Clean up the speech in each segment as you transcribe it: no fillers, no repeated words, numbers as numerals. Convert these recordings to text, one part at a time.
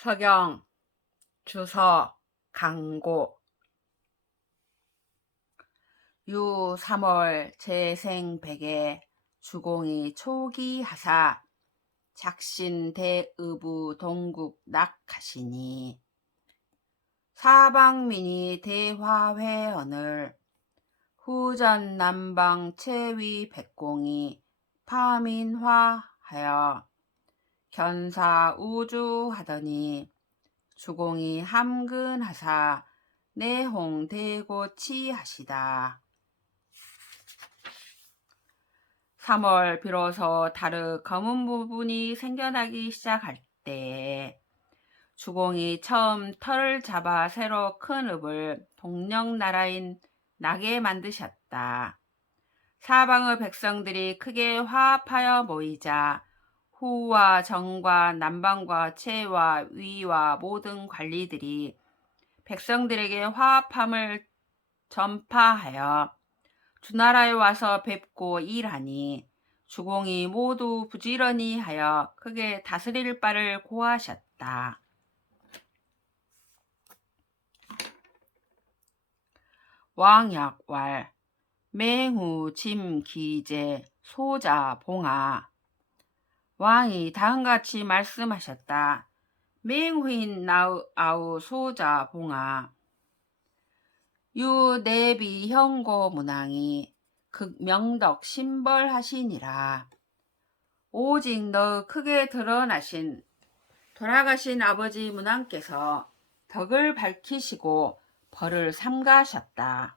서경, 주서, 강고. 유 3월 재생백에 주공이 초기하사 작신대의부 동국 낙하시니 사방민이 대화회언을 후전남방 최위백공이 파민화하여 견사우주하더니 주공이 함근하사 내홍대고치하시다. 3월 비로소 다르 검은 부분이 생겨나기 시작할 때 주공이 처음 털을 잡아 새로 큰 읍을 동령나라인 나게 만드셨다. 사방의 백성들이 크게 화합하여 모이자 후와 정과 남방과 최와 위와 모든 관리들이 백성들에게 화합함을 전파하여 주나라에 와서 뵙고 일하니 주공이 모두 부지런히 하여 크게 다스릴 바를 고하셨다. 왕약왈 맹후 짐기제 소자 봉아. 왕이 다음같이 말씀하셨다. 맹후인 아우 소자 봉아. 유 내비 형고 문왕이 극명덕 신벌하시니라. 오직 너 크게 드러나신 돌아가신 아버지 문왕께서 덕을 밝히시고 벌을 삼가하셨다.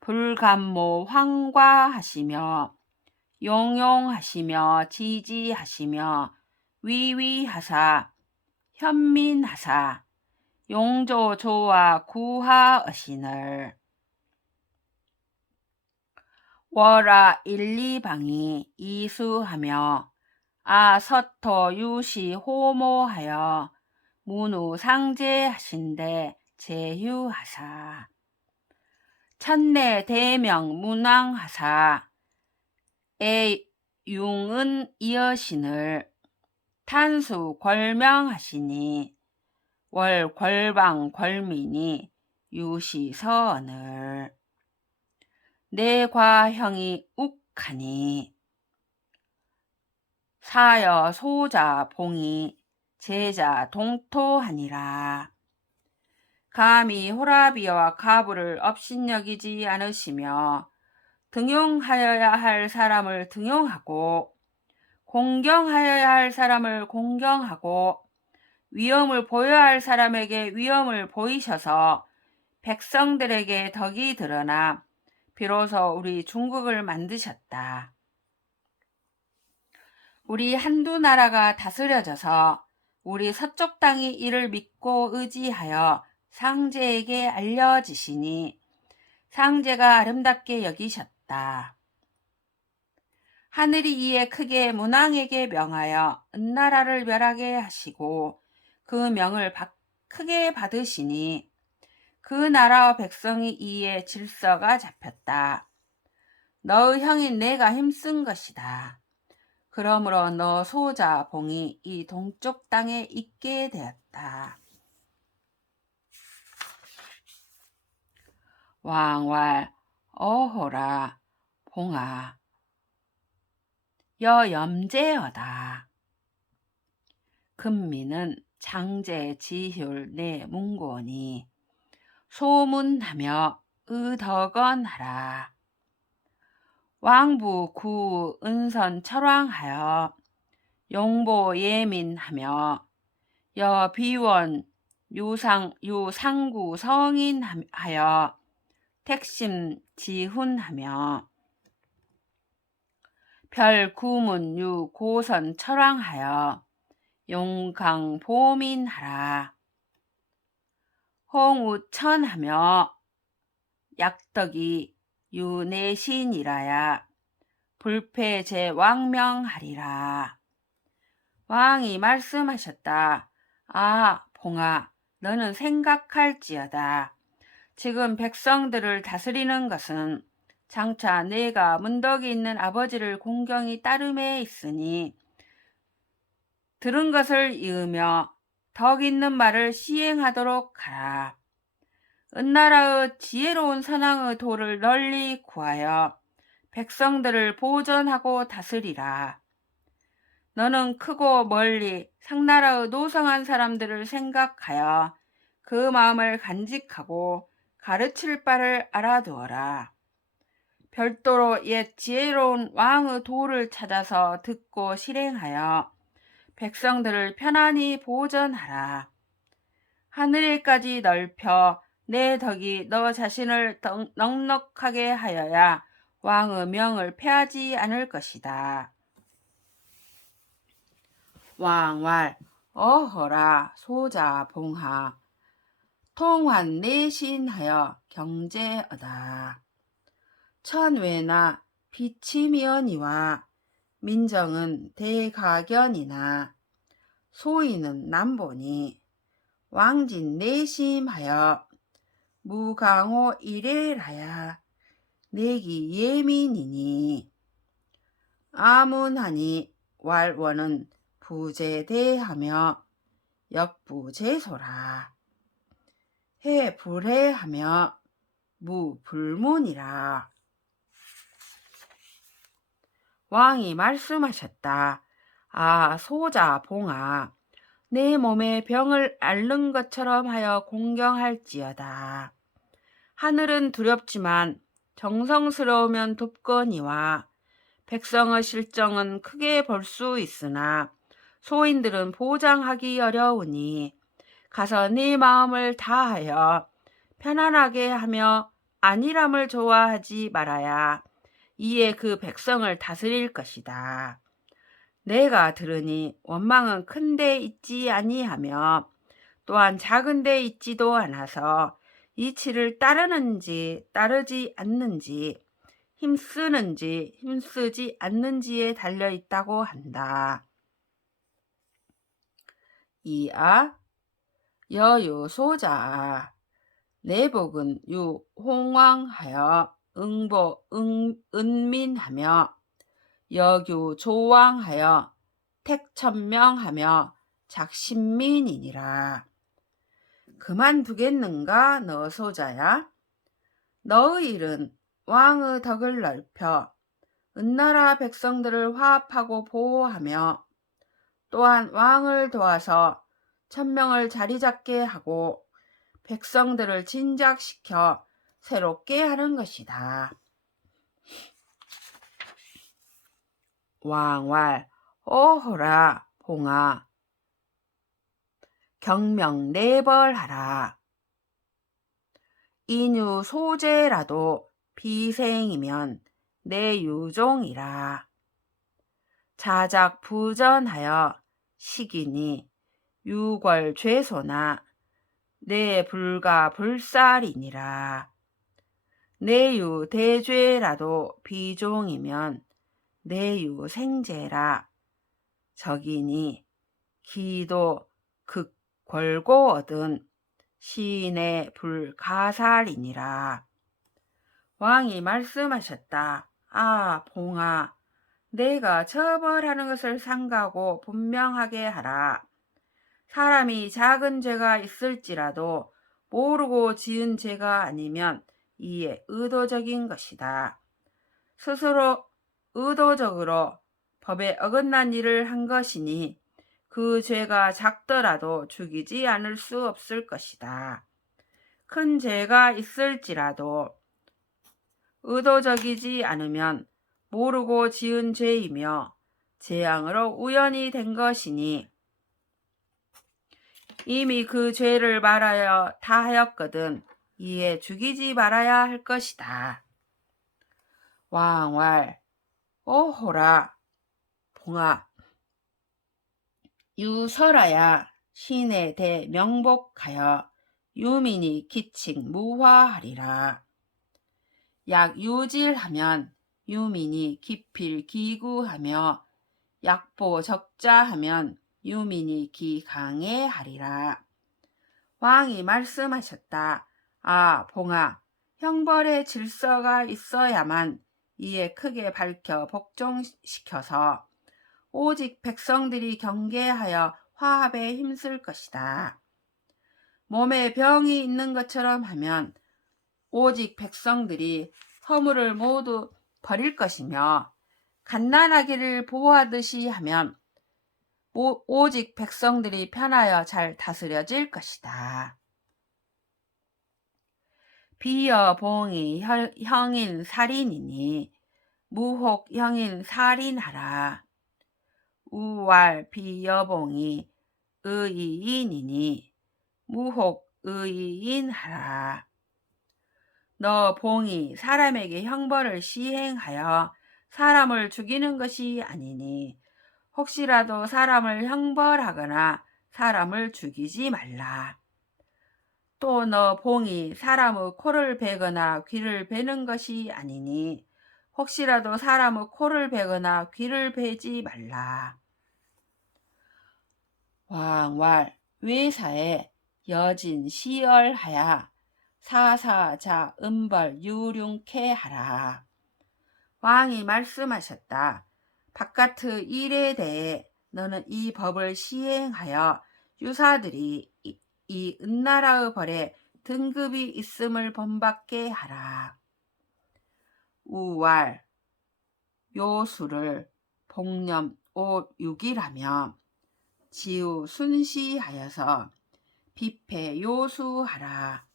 불감모 황과하시며 용용하시며 지지하시며 위위하사 현민하사 용조조와 구하으시늘 월하 1,2방이 이수하며 아서토 유시 호모하여 문우 상제하신데 제휴하사 천내 대명 문왕하사 애융은 이어신을 탄수 궐명하시니 월 궐방 궐민이 유시서언을 내과형이 욱하니 사여 소자 봉이 제자 동토하니라. 감히 호라비와 가부를 업신여기지 않으시며 등용하여야 할 사람을 등용하고 공경하여야 할 사람을 공경하고 위엄을 보여야 할 사람에게 위엄을 보이셔서 백성들에게 덕이 드러나 비로소 우리 중국을 만드셨다. 우리 한두 나라가 다스려져서 우리 서쪽 땅이 이를 믿고 의지하여 상제에게 알려지시니 상제가 아름답게 여기셨다. 하늘이 이에 크게 문왕에게 명하여 은나라를 멸하게 하시고 그 명을 크게 받으시니 그 나라와 백성이 이에 질서가 잡혔다. 너의 형인 내가 힘쓴 것이다. 그러므로 너 소자 봉이 이 동쪽 땅에 있게 되었다. 왕왈 어호라 봉아 여염제어다. 금미는 장제 지휼 내 문고니 소문하며 의덕언하라. 왕부 구 은선 철왕하여 용보 예민하며 여비원 유상구 성인하여 택심 지훈하며 별구문 유고선 철왕하여 용강 보민하라. 홍우천하며 약덕이 유내신이라야 불패제 왕명하리라. 왕이 말씀하셨다. 아, 봉아, 너는 생각할지어다. 지금 백성들을 다스리는 것은 장차 내가 문덕이 있는 아버지를 공경히 따름에 있으니 들은 것을 이으며 덕 있는 말을 시행하도록 하라. 은나라의 지혜로운 선왕의 도를 널리 구하여 백성들을 보전하고 다스리라. 너는 크고 멀리 상나라의 노성한 사람들을 생각하여 그 마음을 간직하고 가르칠 바를 알아두어라. 별도로 옛 지혜로운 왕의 도를 찾아서 듣고 실행하여 백성들을 편안히 보전하라. 하늘에까지 넓혀 내 덕이 너 자신을 넉넉하게 하여야 왕의 명을 패하지 않을 것이다. 왕왈 어허라 소자봉하 통환내신하여 경제어다. 천외나 비치미언이와 민정은 대가견이나 소인은 남보니 왕진 내심하여 무강호 이래라야 내기 예민이니 아문하니 왈원은 부재대하며 역부재소라. 해불해하며 무불문이라. 왕이 말씀하셨다. 아 소자봉아, 내 몸에 병을 앓는 것처럼 하여 공경할지어다. 하늘은 두렵지만 정성스러우면 돕거니와 백성의 실정은 크게 볼 수 있으나 소인들은 보장하기 어려우니 가서 네 마음을 다하여 편안하게 하며 안일함을 좋아하지 말아야 이에 그 백성을 다스릴 것이다. 내가 들으니 원망은 큰 데 있지 아니하며 또한 작은 데 있지도 않아서 이치를 따르는지 따르지 않는지 힘쓰는지 힘쓰지 않는지에 달려 있다고 한다. 이아 여유소자 내복은 유홍왕하여 은민하며 여규조왕하여 택천명하며 작신민이니라. 그만두겠는가 너 소자야? 너의 일은 왕의 덕을 넓혀 은나라 백성들을 화합하고 보호하며 또한 왕을 도와서 천명을 자리잡게 하고 백성들을 진작시켜 새롭게 하는 것이다. 왕왈 오호라 봉아 경명 내벌하라. 인유 소재라도 비생이면 내 유종이라. 자작 부전하여 시기니 유궐 죄소나 내 불가 불살이니라. 내유 대죄라도 비종이면 내유 생제라. 적이니 기도 극 걸고 얻은 시인의 불가살이니라. 왕이 말씀하셨다. 아 봉아, 내가 처벌하는 것을 삼가고 분명하게 하라. 사람이 작은 죄가 있을지라도 모르고 지은 죄가 아니면 이에 의도적인 것이다. 스스로 의도적으로 법에 어긋난 일을 한 것이니 그 죄가 작더라도 죽이지 않을 수 없을 것이다. 큰 죄가 있을지라도 의도적이지 않으면 모르고 지은 죄이며 재앙으로 우연히 된 것이니 이미 그 죄를 말하여 다하였거든 이에 죽이지 말아야 할 것이다. 왕왈 오호라 봉아 유설하야 신에 대 명복하여 유민이 기칙 무화하리라. 약유질하면 유민이 기필 기구하며 약보 적자하면 유민이 기강해하리라. 왕이 말씀하셨다. 아 봉아, 형벌의 질서가 있어야만 이에 크게 밝혀 복종시켜서 오직 백성들이 경계하여 화합에 힘쓸 것이다. 몸에 병이 있는 것처럼 하면 오직 백성들이 허물을 모두 버릴 것이며, 갓난아기를 보호하듯이 하면 오직 백성들이 편하여 잘 다스려질 것이다. 비여봉이 형인 살인이니 무혹 형인 살인하라. 우왈 비여봉이 의인이니 무혹 의인하라. 너 봉이 사람에게 형벌을 시행하여 사람을 죽이는 것이 아니니 혹시라도 사람을 형벌하거나 사람을 죽이지 말라. 또 너 봉이 사람의 코를 베거나 귀를 베는 것이 아니니 혹시라도 사람의 코를 베거나 귀를 베지 말라. 왕왈 외사에 여진 시얼하야 사사자 음벌 유륜케 하라. 왕이 말씀하셨다. 바깥의 일에 대해 너는 이 법을 시행하여 유사들이 이 은나라의 벌에 등급이 있음을 본받게 하라. 우왈 요수를 복념 6일하며 지우 순시하여서 비패 요수하라.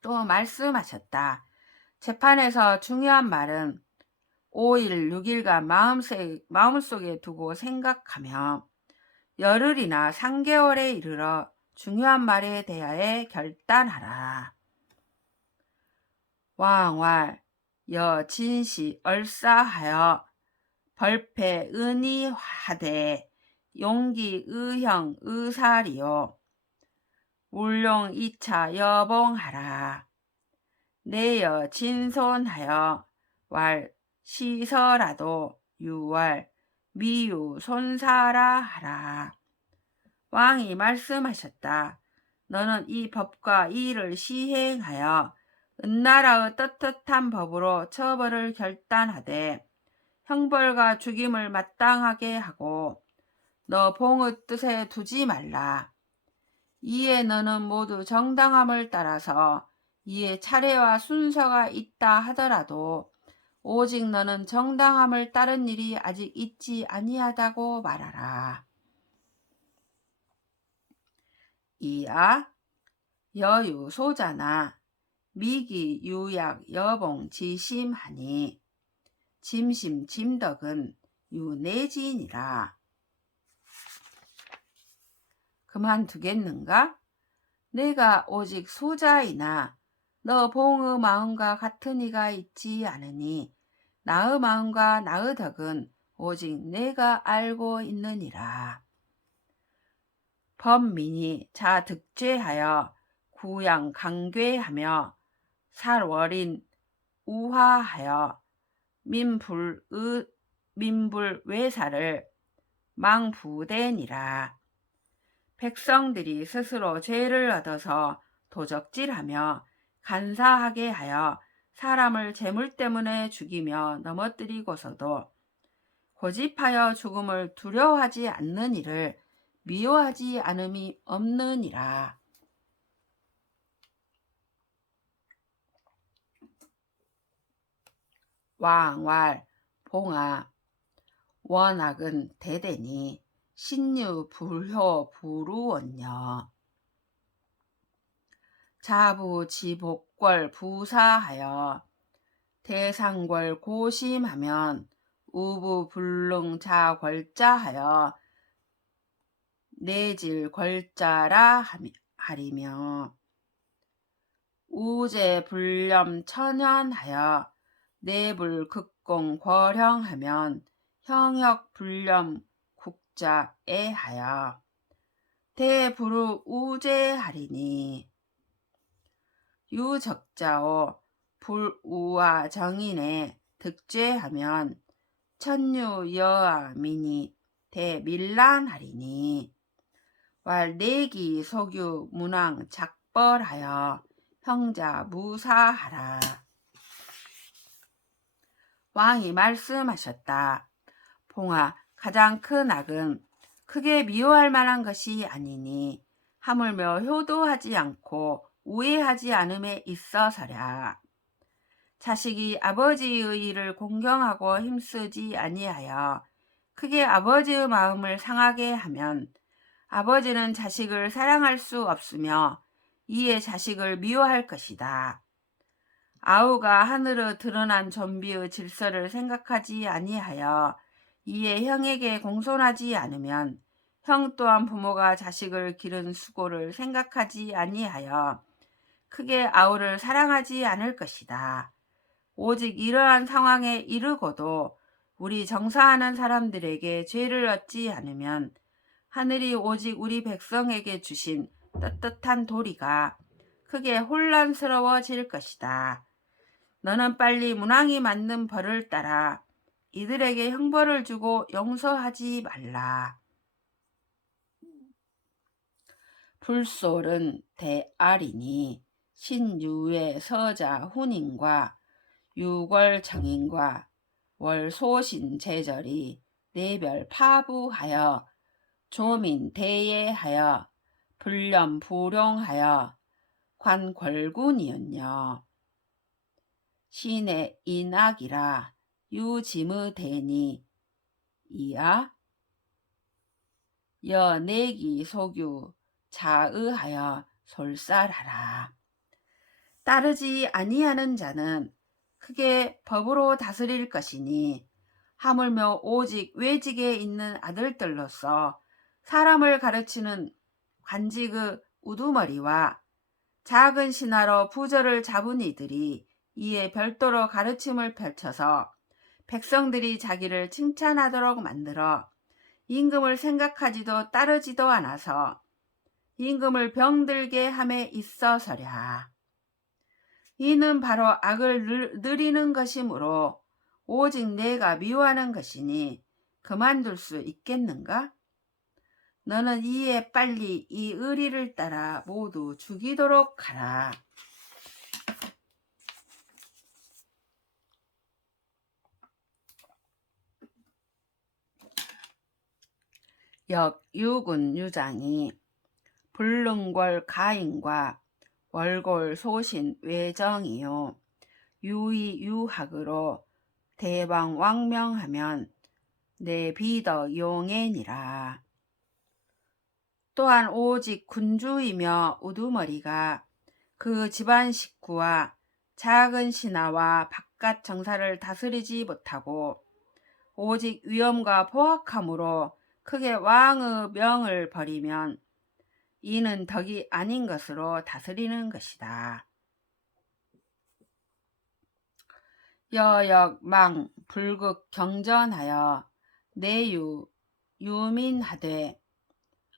또 말씀하셨다. 재판에서 중요한 말은 5일 6일간 마음속에 두고 생각하며 열흘이나 3개월에 이르러 중요한 말에 대하여 결단하라. 왕왈 여진시 얼싸하여 벌패 은이하되 용기 의형 의사리요. 울룡 2차 여봉하라. 내여 진손하여 왈 시서라도 유월 미유 손사라 하라. 왕이 말씀하셨다. 너는 이 법과 이 일을 시행하여 은나라의 떳떳한 법으로 처벌을 결단하되 형벌과 죽임을 마땅하게 하고 너 봉의 뜻에 두지 말라. 이에 너는 모두 정당함을 따라서 이에 차례와 순서가 있다 하더라도 오직 너는 정당함을 따른 일이 아직 있지 아니하다고 말하라. 이야 여유 소자나 미기 유약 여봉 지심하니 짐심 짐덕은 유내진이라. 그만두겠는가? 내가 오직 소자이나 너 봉의 마음과 같은 이가 있지 않으니 나의 마음과 나의 덕은 오직 내가 알고 있느니라. 범민이 자 득죄하여 구양 강괴하며 살월인 우화하여 민불 외사를 망부대니라. 백성들이 스스로 죄를 얻어서 도적질하며 간사하게 하여 사람을 재물 때문에 죽이며 넘어뜨리고서도 고집하여 죽음을 두려워하지 않는 이를 미워하지 않음이 없느니라. 왕왈 봉아 원악은 대대니 신유 불효 부루원녀. 자부 지복궐 부사하여 대상궐 고심하면 우부 불능 자궐자하여 내질 궐자라 하리며 우제 불념 천연하여 내불 극공 궐형하면 형역 불념 국자에 하여 대부루 우제하리니 유적자오 불우와 정인에 득죄하면 천유 여아 미니 대밀란하리니 왈 내기 소규 문왕 작벌하여 형자 무사하라. 왕이 말씀하셨다. 봉아, 가장 큰 악은 크게 미워할 만한 것이 아니니 하물며 효도하지 않고 우애하지 않음에 있어서랴. 자식이 아버지의 일을 공경하고 힘쓰지 아니하여 크게 아버지의 마음을 상하게 하면 아버지는 자식을 사랑할 수 없으며 이에 자식을 미워할 것이다. 아우가 하늘에 드러난 존비의 질서를 생각하지 아니하여 이에 형에게 공손하지 않으면 형 또한 부모가 자식을 기른 수고를 생각하지 아니하여 크게 아우를 사랑하지 않을 것이다. 오직 이러한 상황에 이르고도 우리 정사하는 사람들에게 죄를 얻지 않으면 하늘이 오직 우리 백성에게 주신 떳떳한 도리가 크게 혼란스러워질 것이다. 너는 빨리 문왕이 만든 벌을 따라 이들에게 형벌을 주고 용서하지 말라. 불솔은 대알이니 신유의 서자 훈인과 유월 정인과 월소신 제절이 내별 파부하여 조민 대예하여 불렴 불용하여 관궐군이었냐. 신의 인악이라 유짐의 대니 이야 여내기 소규 자의하여 솔살하라. 따르지 아니하는 자는 크게 법으로 다스릴 것이니 하물며 오직 외직에 있는 아들들로서 사람을 가르치는 관직의 우두머리와 작은 신하로 부저를 잡은 이들이 이에 별도로 가르침을 펼쳐서 백성들이 자기를 칭찬하도록 만들어 임금을 생각하지도 따르지도 않아서 임금을 병들게 함에 있어서랴. 이는 바로 악을 누리는 것이므로 오직 내가 미워하는 것이니 그만둘 수 있겠는가? 너는 이에 빨리 이 의리를 따라 모두 죽이도록 하라. 역유군 유장이 불능골 가인과 월골 소신 외정이요 유의 유학으로 대왕 왕명하면 내 비더 용엔이라. 또한 오직 군주이며 우두머리가 그 집안 식구와 작은 신하와 바깥 정사를 다스리지 못하고 오직 위엄과 포악함으로 크게 왕의 명을 버리면 이는 덕이 아닌 것으로 다스리는 것이다. 여역망 불극 경전하여 내유 유민하되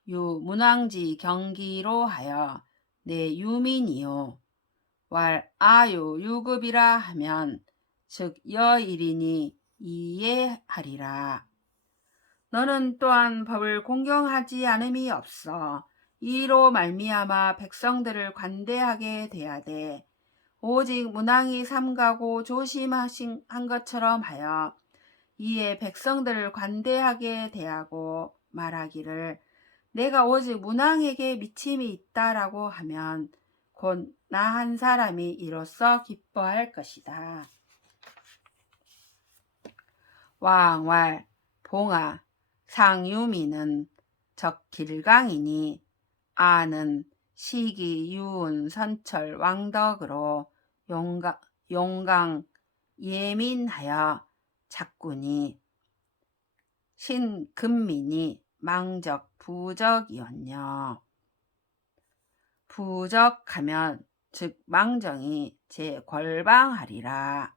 유문왕지 경기로 하여 내 유민이요 왈 아유 유급이라 하면 즉 여일이니 이해하리라. 너는 또한 법을 공경하지 않음이 없어 이로 말미암아 백성들을 관대하게 대하되 오직 문왕이 삼가고 조심하신 것처럼 하여 이에 백성들을 관대하게 대하고 말하기를 내가 오직 문왕에게 미침이 있다라고 하면 곧 나 한 사람이 이로써 기뻐할 것이다. 왕왈 봉아 상유미는 적길강이니 아는 시기 유운 선철 왕덕으로 용강 예민하여 작군이 신금민이 망적 부적이었냐. 부적하면 즉 망정이 제궐방하리라.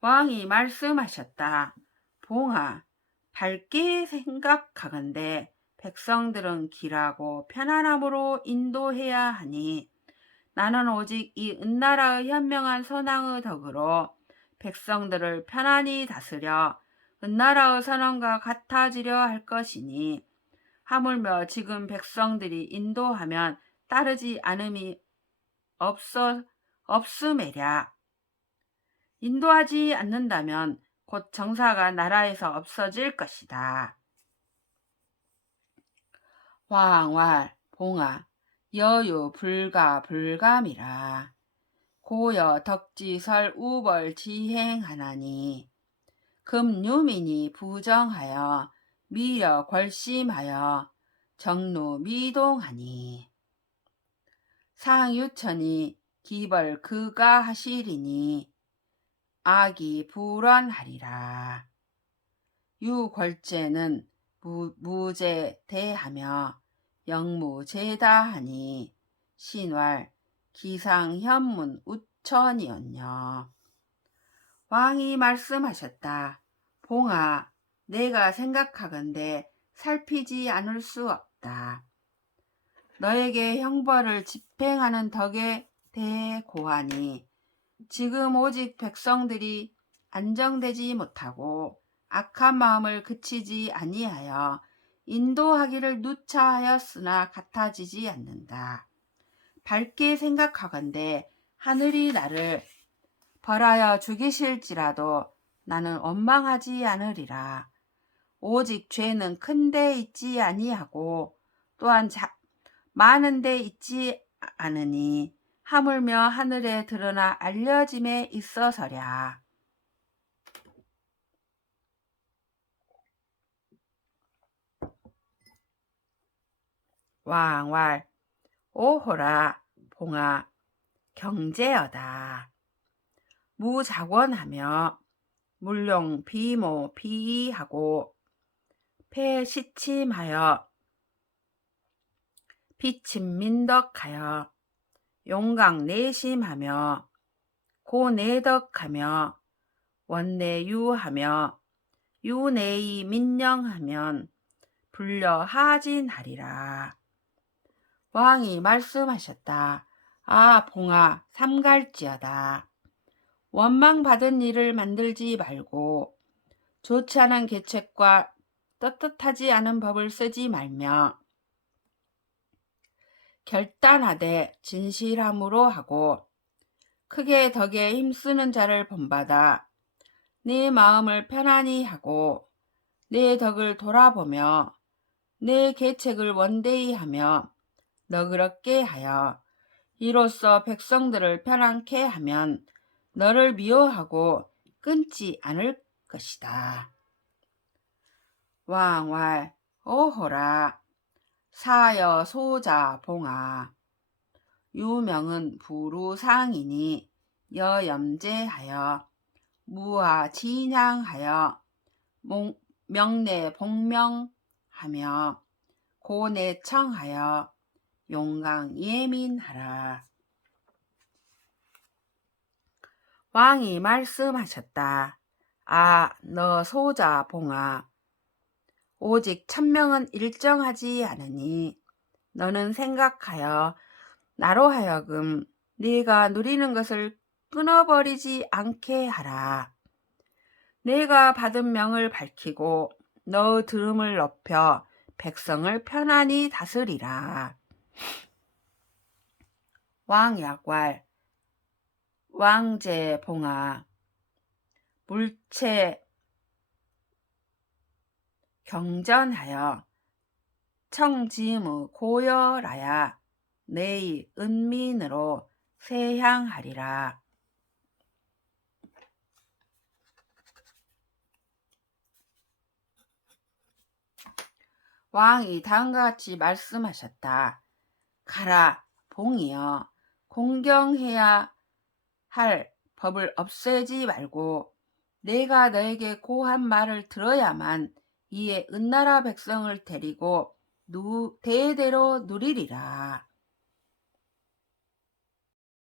왕이 말씀하셨다. 봉아 밝게 생각하건대 백성들은 길하고 편안함으로 인도해야 하니 나는 오직 이 은나라의 현명한 선왕의 덕으로 백성들을 편안히 다스려 은나라의 선원과 같아지려 할 것이니 하물며 지금 백성들이 인도하면 따르지 않음이 없음에랴. 인도하지 않는다면 곧 정사가 나라에서 없어질 것이다. 왕왈 봉아 여유 불가 불감이라. 고여 덕지설 우벌 지행하나니 금유민이 부정하여 미려 궐심하여 정루 미동하니 상유천이 기벌 그가 하시리니 악이 불언하리라. 유궐제는 무제대하며 영무제다하니 신왈 기상현문 우천이었냐. 왕이 말씀하셨다. 봉아, 내가 생각하건대 살피지 않을 수 없다. 너에게 형벌을 집행하는 덕에 대해 고하니 지금 오직 백성들이 안정되지 못하고 악한 마음을 그치지 아니하여 인도하기를 누차하였으나 같아지지 않는다. 밝게 생각하건대 하늘이 나를 벌하여 죽이실지라도 나는 원망하지 않으리라. 오직 죄는 큰 데 있지 아니하고 또한 많은 데 있지 않으니 하물며 하늘에 드러나 알려짐에 있어서랴. 왕왈 오호라 봉아 경제여다. 무작원하며 물룡 비모 비이하고 폐시침하여 비침민덕하여 용강 내심하며 고내덕하며 원내유하며 유내이 민영하면 불려하진하리라. 왕이 말씀하셨다. 아 봉아 삼갈지어다. 원망받은 일을 만들지 말고 좋지 않은 계책과 떳떳하지 않은 법을 쓰지 말며 결단하되 진실함으로 하고 크게 덕에 힘쓰는 자를 본받아 내 마음을 편안히 하고 내 덕을 돌아보며 내 계책을 원대히 하며 너그럽게 하여 이로써 백성들을 편안케 하면 너를 미워하고 끊지 않을 것이다. 왕왈 오호라 사여 소자 봉아 유명은 부루상이니 여염제하여 무하 진향하여 명내 복명하며 고내청하여 용강 예민하라. 왕이 말씀하셨다. 아, 너 소자 봉아 오직 천명은 일정하지 않으니 너는 생각하여 나로 하여금 네가 누리는 것을 끊어버리지 않게 하라. 내가 받은 명을 밝히고 너의 들음을 높여 백성을 편안히 다스리라. 왕약왈 왕제 봉아 물체 경전하여 청지무 고열하야 내의 은민으로 세향하리라. 왕이 다음과 같이 말씀하셨다. 가라 봉이여 공경해야 할 법을 없애지 말고 내가 너에게 고한 말을 들어야만 이에 은나라 백성을 데리고 대대로 누리리라.